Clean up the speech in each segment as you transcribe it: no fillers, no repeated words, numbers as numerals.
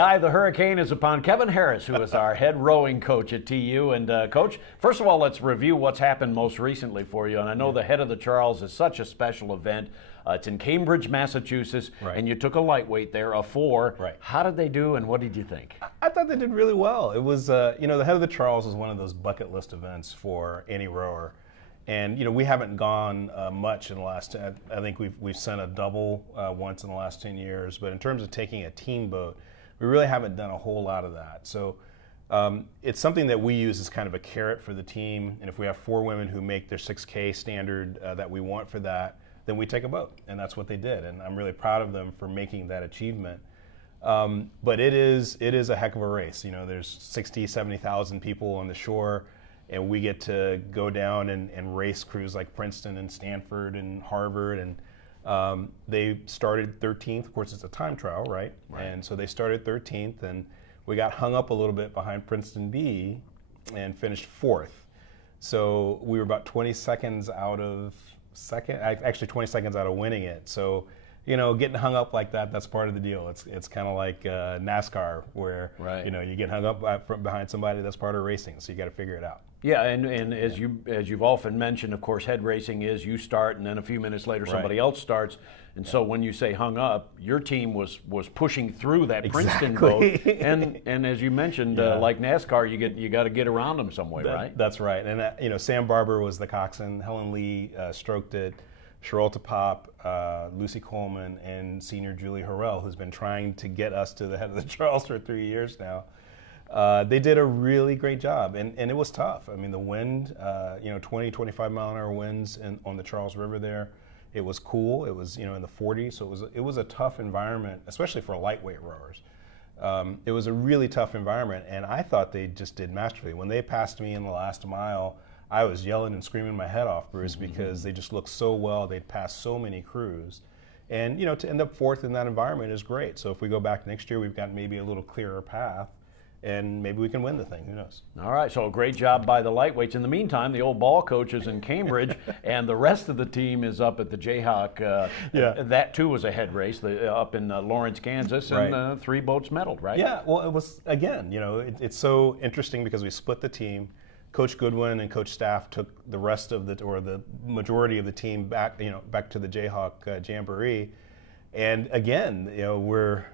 eye of the hurricane is upon Kevin Harris, who is our head rowing coach at TU. And Coach, first of all, let's review what's happened most recently for you. And I know the Head of the Charles is such a special event. It's in Cambridge, Massachusetts, and you took a lightweight there, a 4. Right. How did they do, and what did you think? I thought they did really well. It was, you know, the Head of the Charles is one of those bucket list events for any rower. And, you know, we haven't gone much in the last, I think we've sent a double once in the last 10 years. But in terms of taking a team boat, we really haven't done a whole lot of that. So it's something that we use as kind of a carrot for the team. And if we have 4 women who make their 6K standard that we want for that, then we take a boat. And that's what they did. And I'm really proud of them for making that achievement. But it is a heck of a race. You know, there's 60, 70,000 people on the shore. And we get to go down and race crews like Princeton and Stanford and Harvard. And they started 13th. Of course, it's a time trial, right? And so they started 13th. And we got hung up a little bit behind Princeton B and finished 4th. So we were about 20 seconds out of actually 20 seconds out of winning it. So, you know, getting hung up like that, that's part of the deal. It's kind of like NASCAR where, you know, you get hung up from behind somebody, that's part of racing. So you got to figure it out. Yeah, and as you've often mentioned, of course, head racing is you start and then a few minutes later somebody else starts. And so when you say hung up, your team was pushing through that Princeton boat. And as you mentioned, like NASCAR, you got to get around them some way, right? That's right. And you know, Sam Barber was the coxswain. Helen Lee stroked it. Charlotte Pop, Lucy Coleman, and senior Julie Harrell, who's been trying to get us to the Head of the Charles for 3 years now. They did a really great job, and it was tough. I mean, the wind, you know, 20, 25 mile an hour winds on the Charles River there. It was cool. It was, you know, in the 40s, so it was a tough environment, especially for lightweight rowers. It was a really tough environment, and I thought they just did masterfully. When they passed me in the last mile, I was yelling and screaming my head off, Bruce, because they just looked so well. They'd passed so many crews. And, you know, to end up 4th in that environment is great. So if we go back next year, we've got maybe a little clearer path. And maybe we can win the thing. Who knows? All right. So a great job by the lightweights. In the meantime, the old ball coach is in Cambridge, and the rest of the team is up at the Jayhawk. That too was a head race up in Lawrence, Kansas, and 3 boats medaled. Right. Yeah. Well, it was again. You know, it's so interesting because we split the team. Coach Goodwin and Coach Staff took the rest of the majority of the team back. You know, back to the Jayhawk Jamboree, and again, you know, we're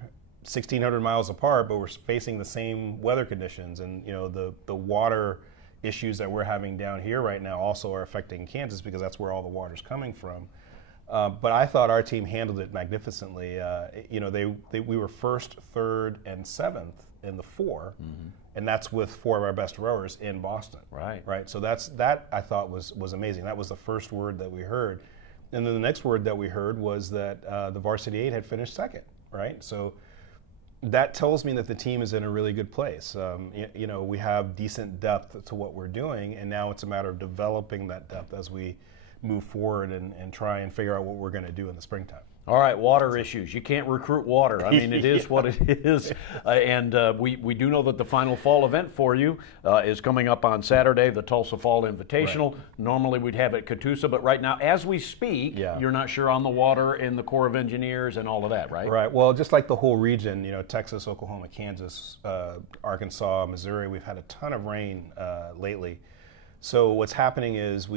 1,600 miles apart, but we're facing the same weather conditions, and you know the water issues that we're having down here right now also are affecting Kansas because that's where all the water's coming from. But I thought our team handled it magnificently. You know, we were 1st, 3rd, and 7th in the 4, and that's with 4 of our best rowers in Boston. Right. So that I thought was amazing. That was the first word that we heard, and then the next word that we heard was that the varsity 8 had finished 2nd. Right. So that tells me that the team is in a really good place. You know, we have decent depth to what we're doing, and now it's a matter of developing that depth as we move forward and try and figure out what we're going to do in the springtime. All right, water issues. You can't recruit water. I mean, it is what it is. And we do know that the final fall event for you is coming up on Saturday, the Tulsa Fall Invitational. Normally we'd have it at Catoosa, but right now, as we speak, you're not sure on the water in the Corps of Engineers and all of that, right? Right. Well, just like the whole region, you know, Texas, Oklahoma, Kansas, Arkansas, Missouri, we've had a ton of rain lately. So what's happening is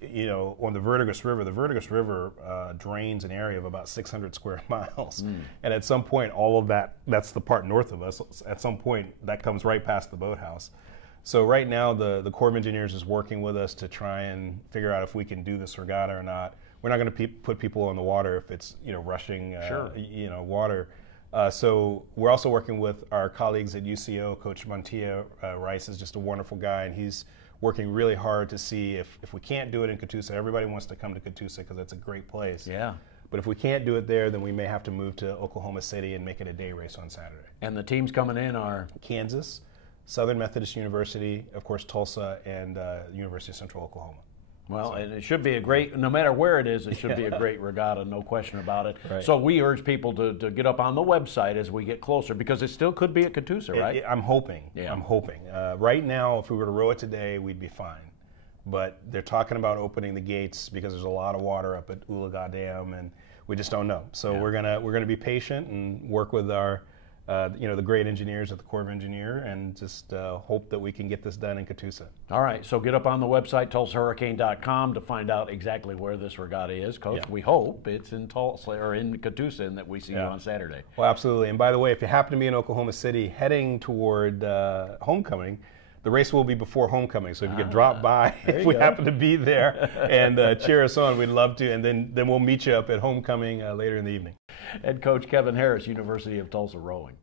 you know, on the Verdigris River drains an area of about 600 square miles. And at some point, all of that's the part north of us, at some point that comes right past the boathouse. So right now, the Corps of Engineers is working with us to try and figure out if we can do this regatta or not. We're not going to put people on the water if it's, you know, rushing, you know, water. So we're also working with our colleagues at UCO. Coach Montilla Rice is just a wonderful guy, and he's working really hard to see if we can't do it in Catoosa. Everybody wants to come to Catoosa because it's a great place. Yeah. But if we can't do it there, then we may have to move to Oklahoma City and make it a day race on Saturday. And the teams coming in are? Kansas, Southern Methodist University, of course Tulsa, and University of Central Oklahoma. Well, and it should be a great, no matter where it is, it should be a great regatta, no question about it. So we urge people to get up on the website as we get closer, because it still could be at Catoosa, right? I'm hoping. I'm hoping. Right now, if we were to row it today, we'd be fine. But they're talking about opening the gates because there's a lot of water up at Oologah Dam, and we just don't know. So we're gonna be patient and work with our the great engineers at the Corps of Engineers, and just hope that we can get this done in Catoosa. All right, so get up on the website, TulsaHurricane.com, to find out exactly where this regatta is, Coach. Yeah. We hope it's in Tulsa or in Catoosa, and that we see you on Saturday. Well, absolutely. And by the way, if you happen to be in Oklahoma City heading toward homecoming, the race will be before homecoming. So if you could drop by, if we happen to be there, and cheer us on, we'd love to. And then we'll meet you up at homecoming later in the evening. Head Coach Kevin Harris, University of Tulsa Rowing.